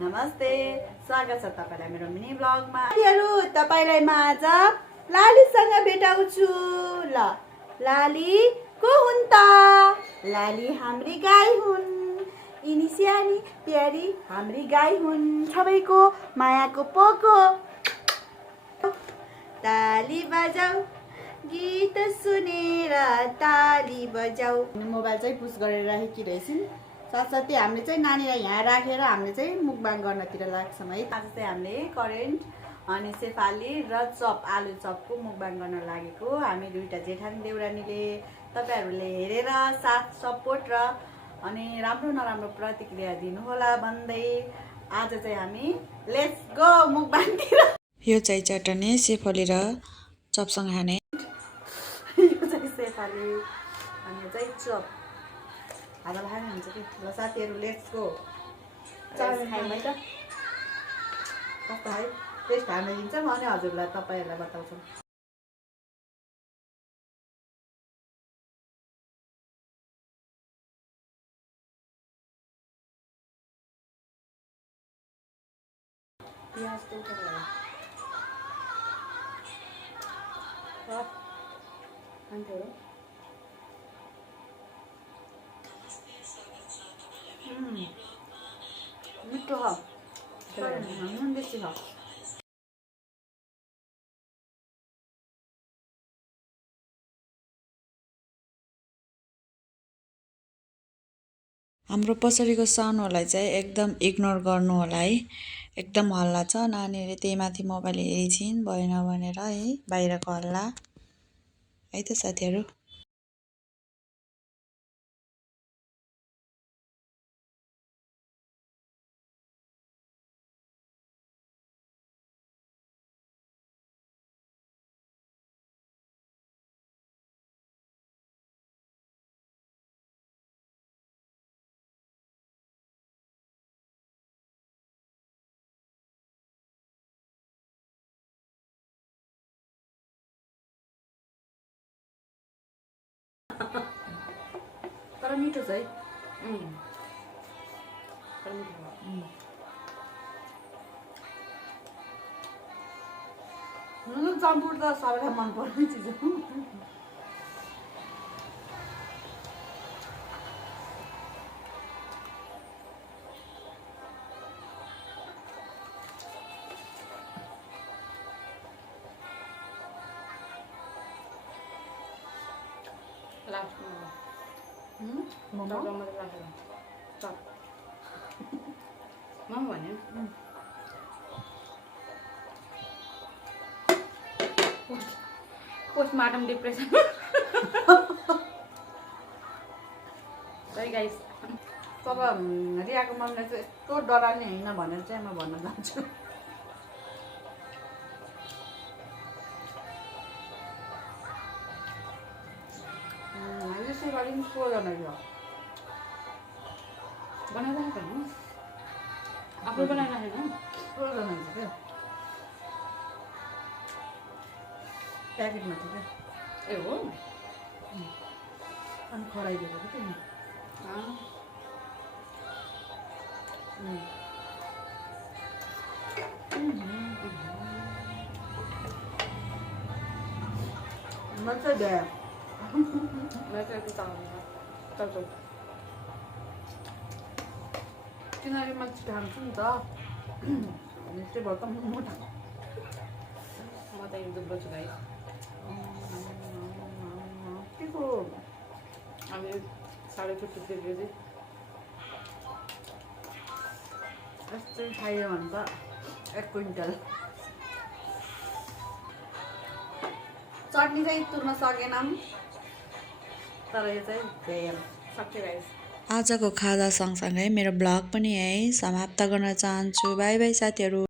नमस्ते, स्वागत छ तपाईलाई मेरो मिनी ब्लगमा। साथीहरु, तपाईलाई म आज लालीसँग भेटाउँछु। ल, लाली को हुन् त? लाली हाम्री गाई हुन्। यिनी सानी प्यारी हाम्री गाई हुन्। सबैको मायाको पोको। ताली बजाऊ, गीत सुनेर ताली बजाऊ। मोबाइल चाहिँ पुस गरेर राखिरहेछिन्। साथसाथै हामीले चाहिँ नानीलाई यहाँ राखेर हामीले चाहिँ मुकबाङ गर्नतिर लाग्छौँ है। आज चाहिँ हामीले करेन्ट अनि सेफाली र चप आलु चपको मुकबाङ गर्न लागेको हामी दुईटा जेठानी देउरानीले। तपाईहरुले हेरेर साथ सपोर्ट र अनि राम्रो नराम्रो प्रतिक्रिया दिनुहोला भन्दै आज चाहिँ हामी लेट्स गो मुकबाङतिर। यो चाहिँ चटनी सेफाली र चपसँग खाने। यो चाहिँ सेफाली अनि यो चाहिँ चप। हात खानु हुन्छ कि? ल साथीहरु लेट्स गो। चाउमिन खायौँ है त। कस्तो है? टेस्ट हामीले दिन्छौँ अनि हजुरलाई तपाईहरुलाई बताउँछौँ। प्याज त उठेर मिठो छ। नुन बेसी छ। हाम्रो पछाडिको साउन्डहरूलाई चाहिँ एकदम इग्नोर गर्नु होला है। एकदम हल्ला छ, नानीहरूले त्यही माथि मोबाइल हेरिछिन् भएन भनेर है, बाहिरको हल्ला है त साथीहरु। तर मिठो छ है। नुन चम्पुर त सबैलाई मन पर्ने चिज हो। Postmortem depression. गाइस तब रियाको मम्मीले चाहिँ यस्तो डराउने होइन भनेर चाहिँ म भन्न चाहन्छु। यसो गरी सोजना छ बनाइराखेको होइन, आफू बनाइराखेको सोजना छ क्या प्याकेटमा छ क्या। ए हो। अनि खराइदिएको कि तिमी मजा दे किनकि म खान्छु नि त त्यही भएर त मोटा। म त एक दुब्लो छु गाइस। के को हामी 50.5 केजी यस्तो खायो भने त 1 क्विन्टल। चटनी चाहिँ तुर्न सकेनौँ तर यो चाहिँ भेल सक्यो गाइस। आजको खाजा सँगसँगै मेरो ब्लग पनि है समाप्त गर्न चाहन्छु। बाई बाई साथीहरु।